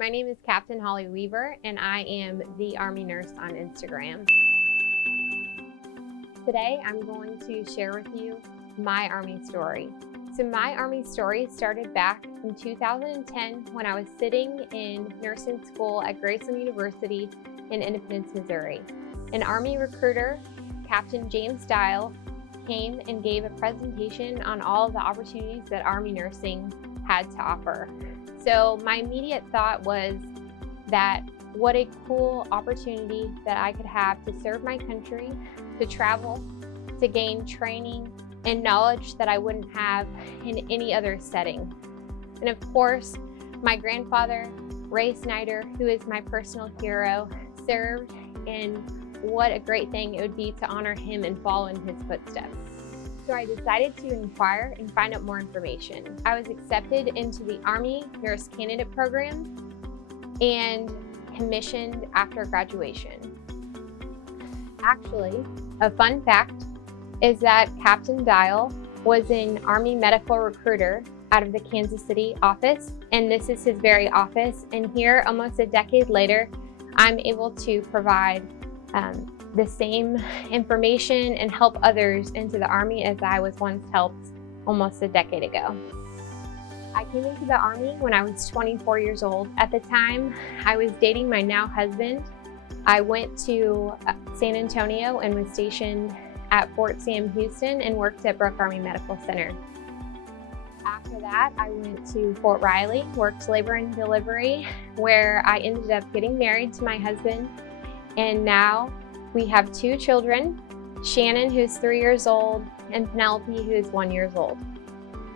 my name is Captain Holly Weaver, and I am the Army Nurse on Instagram. Today, I'm going to share with you my Army story. So my Army story started back in 2010 when I was sitting in nursing school at Graceland University in Independence, Missouri. An Army recruiter, Captain James Dial, came and gave a presentation on all of the opportunities that Army nursing had to offer. So my immediate thought was that what a cool opportunity that I could have to serve my country, to travel, to gain training and knowledge that I wouldn't have in any other setting. And of course, my grandfather, Ray Snyder, who is my personal hero, served, and what a great thing it would be to honor him and follow in his footsteps. So I decided to inquire and find out more information. I was accepted into the Army Nurse Candidate Program and commissioned after graduation. Actually, a fun fact is that Captain Dial was an Army medical recruiter out of the Kansas City office, and this is his very office. And here, almost a decade later, I'm able to provide the same information and help others into the Army as I was once helped almost a decade ago. I came into the Army when I was 24 years old. At the time, I was dating my now husband. I went to San Antonio and was stationed at Fort Sam Houston and worked at Brooke Army Medical Center. After that, I went to Fort Riley, worked labor and delivery, where I ended up getting married to my husband. And now we have 2 children, Shannon, who's 3 years old, and Penelope, who is 1 year old.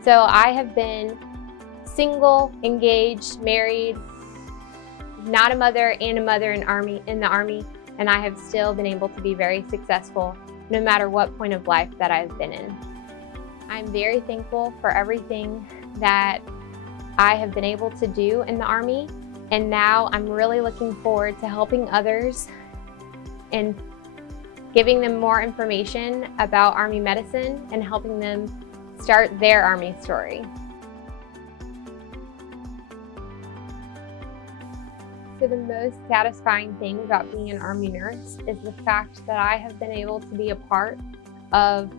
So I have been single, engaged, married, not a mother, and a mother in the Army, and I have still been able to be very successful no matter what point of life that I've been in. I'm very thankful for everything that I have been able to do in the Army, and now I'm really looking forward to helping others and giving them more information about Army medicine and helping them start their Army story. So the most satisfying thing about being an Army nurse is the fact that I have been able to be a part of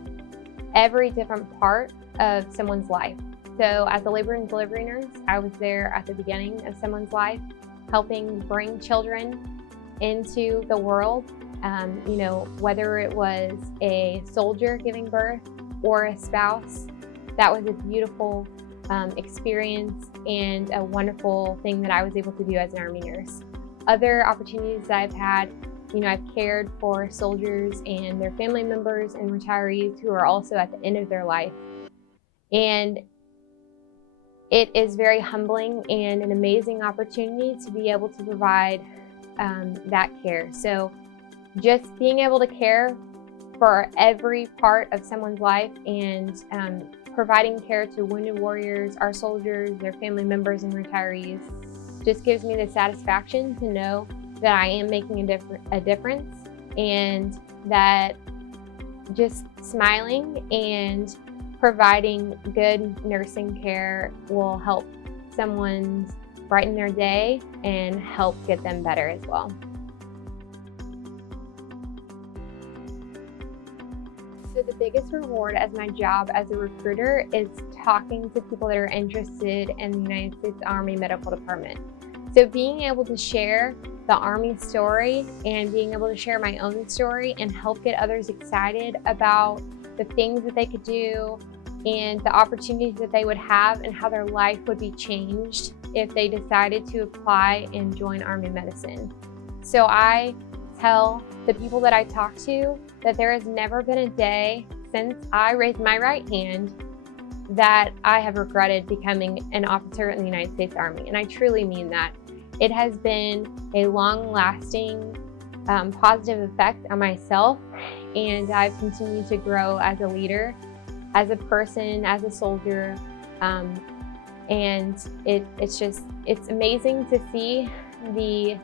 every different part of someone's life. So as a labor and delivery nurse, I was there at the beginning of someone's life, helping bring children into the world. Whether it was a soldier giving birth or a spouse, that was a beautiful experience and a wonderful thing that I was able to do as an Army nurse. Other opportunities that I've had, I've cared for soldiers and their family members and retirees who are also at the end of their life. And it is very humbling and an amazing opportunity to be able to provide that care. So just being able to care for every part of someone's life and providing care to wounded warriors, our soldiers, their family members, and retirees just gives me the satisfaction to know that I am making a difference, and that just smiling and providing good nursing care will help someone brighten their day and help get them better as well. So the biggest reward as my job as a recruiter is talking to people that are interested in the United States Army Medical Department. So being able to share the Army story and being able to share my own story and help get others excited about the things that they could do and the opportunities that they would have and how their life would be changed if they decided to apply and join Army medicine. So I tell the people that I talk to that there has never been a day since I raised my right hand that I have regretted becoming an officer in the United States Army, and I truly mean that. It has been a long-lasting positive effect on myself, and I've continued to grow as a leader, as a person, as a soldier, and it's amazing to see the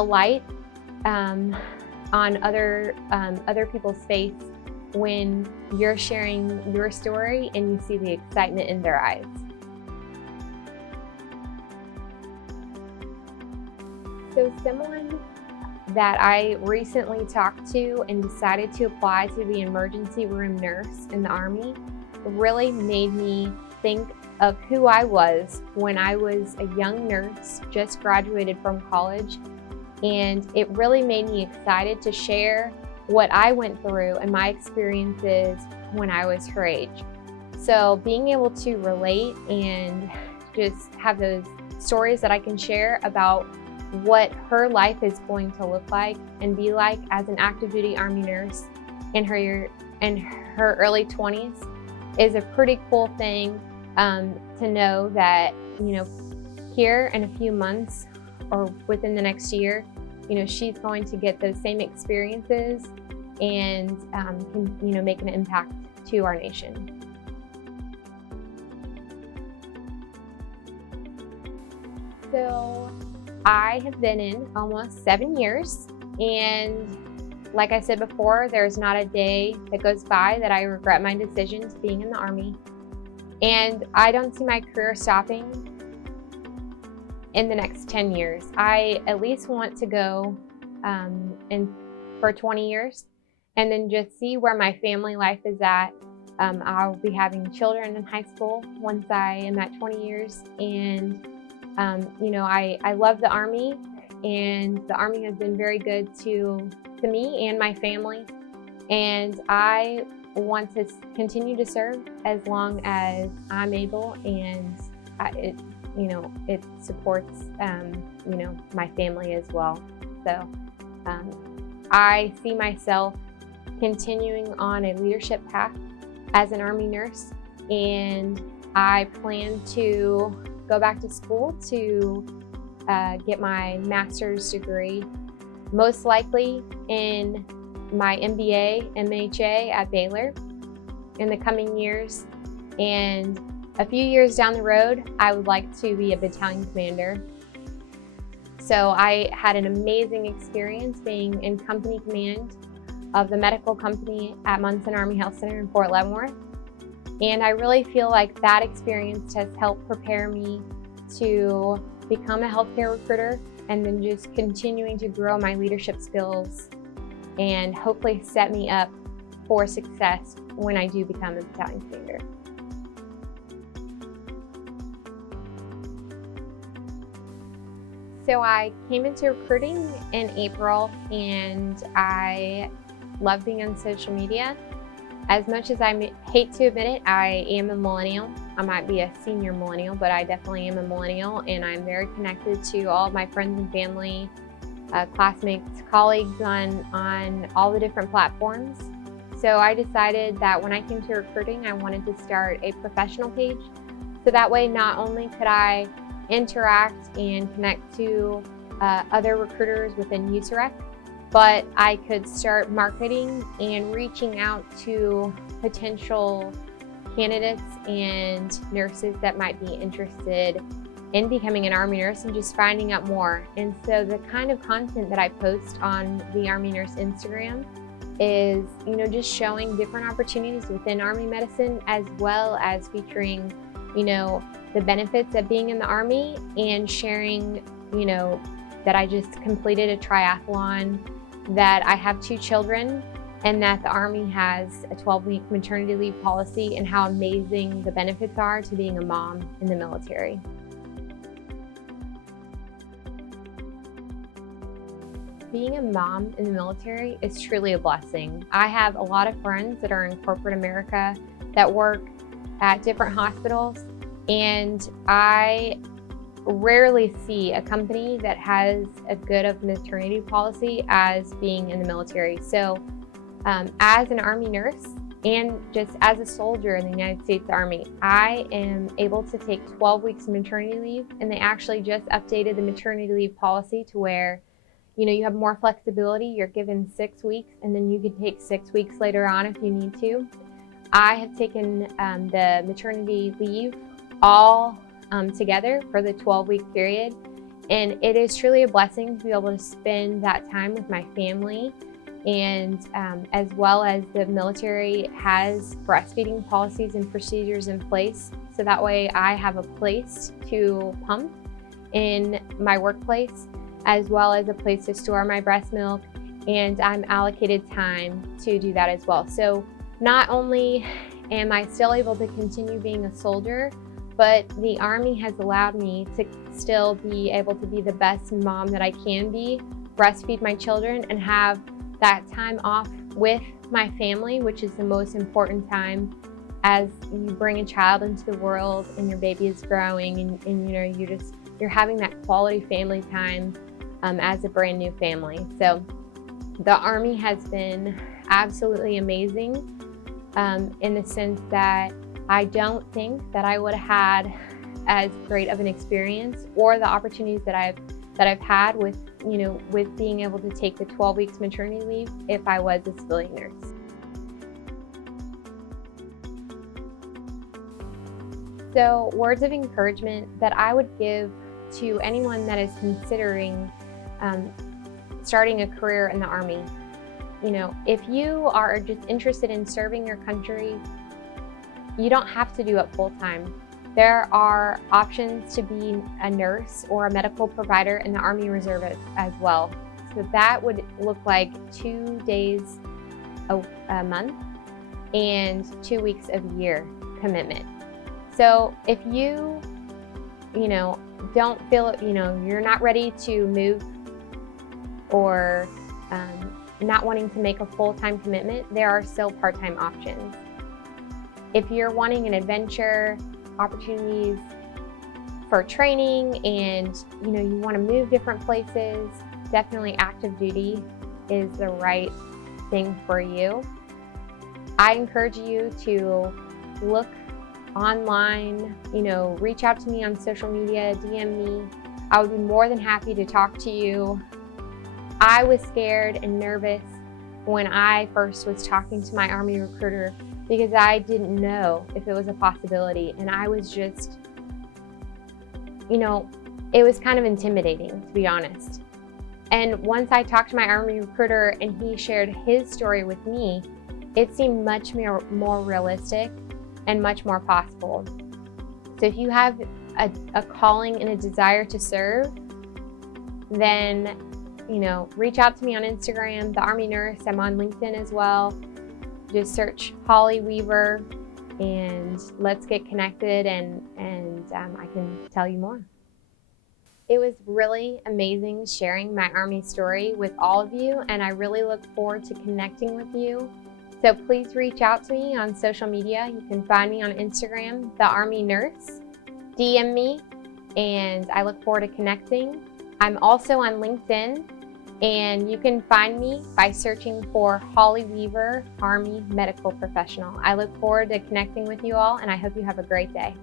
light on other people's face when you're sharing your story and you see the excitement in their eyes. as someone that I recently talked to and decided to apply to be an emergency room nurse in the Army, really made me think of who I was when I was a young nurse, just graduated from college. And it really made me excited to share what I went through and my experiences when I was her age. So being able to relate and just have those stories that I can share about what her life is going to look like and be like as an active duty Army nurse in her early 20s is a pretty cool thing to know that, here in a few months or within the next year, she's going to get those same experiences and can, make an impact to our nation. So I have been in almost 7 years, and like I said before, there's not a day that goes by that I regret my decision to being in the Army. And I don't see my career stopping in the next 10 years. I at least want to go for 20 years and then just see where my family life is at. I'll be having children in high school once I am at 20 years. And, I love the Army, and the Army has been very good to me and my family. And I want to continue to serve as long as I'm able, and it supports, my family as well. So I see myself continuing on a leadership path as an Army nurse, and I plan to go back to school to get my master's degree, most likely in my MBA, MHA at Baylor in the coming years. And a few years down the road, I would like to be a battalion commander. So I had an amazing experience being in company command of the medical company at Munson Army Health Center in Fort Leavenworth. And I really feel like that experience has helped prepare me to become a healthcare recruiter, and then just continuing to grow my leadership skills and hopefully set me up for success when I do become a battalion commander. So I came into recruiting in April, and I love being on social media. As much as I hate to admit it, I am a millennial. I might be a senior millennial, but I definitely am a millennial, and I'm very connected to all of my friends and family, classmates, colleagues on all the different platforms. So I decided that when I came to recruiting, I wanted to start a professional page. So that way, not only could I interact and connect to other recruiters within USAREC, but I could start marketing and reaching out to potential candidates and nurses that might be interested in becoming an Army nurse and just finding out more. And so the kind of content that I post on the Army Nurse Instagram is, just showing different opportunities within Army medicine, as well as featuring, the benefits of being in the Army, and sharing, that I just completed a triathlon, that I have 2 children, and that the Army has a 12-week maternity leave policy, and how amazing the benefits are to being a mom in the military. Being a mom in the military is truly a blessing. I have a lot of friends that are in corporate America that work at different hospitals, and I rarely see a company that has as good of maternity policy as being in the military. So as an Army nurse and just as a soldier in the United States Army, I am able to take 12 weeks of maternity leave, and they actually just updated the maternity leave policy to where you have more flexibility. You're given 6 weeks, and then you can take 6 weeks later on if you need to. I have taken the maternity leave all together for the 12-week period, and it is truly a blessing to be able to spend that time with my family. And as well as the military has breastfeeding policies and procedures in place, so that way I have a place to pump in my workplace, as well as a place to store my breast milk, and I'm allocated time to do that as well. So not only am I still able to continue being a soldier, but the Army has allowed me to still be able to be the best mom that I can be, breastfeed my children, and have that time off with my family, which is the most important time as you bring a child into the world and your baby is growing, and you're having that quality family time as a brand new family. So the Army has been absolutely amazing in the sense that I don't think that I would have had as great of an experience or the opportunities that I've had with being able to take the 12 weeks maternity leave if I was a civilian nurse. So words of encouragement that I would give to anyone that is considering starting a career in the Army. If you are just interested in serving your country, you don't have to do it full time. There are options to be a nurse or a medical provider in the Army Reserve as well. So that would look like 2 days a month and 2 weeks a year commitment. So if you don't feel, you're not ready to move or not wanting to make a full-time commitment, there are still part-time options. If you're wanting an adventure, opportunities for training, and you want to move different places, definitely active duty is the right thing for you. I encourage you to look online, reach out to me on social media, DM me. I would be more than happy to talk to you. I was scared and nervous when I first was talking to my Army recruiter because I didn't know if it was a possibility, and I was just, it was kind of intimidating, to be honest. And once I talked to my Army recruiter and he shared his story with me, it seemed much more realistic and much more possible. So if you have a calling and a desire to serve, then reach out to me on Instagram, The Army Nurse. I'm on LinkedIn as well. Just search Holly Weaver and let's get connected, and I can tell you more. It was really amazing sharing my Army story with all of you, and I really look forward to connecting with you. So please reach out to me on social media. You can find me on Instagram, The Army Nurse. DM me, and I look forward to connecting. I'm also on LinkedIn, and you can find me by searching for Holly Weaver, Army Medical Professional. I look forward to connecting with you all, and I hope you have a great day.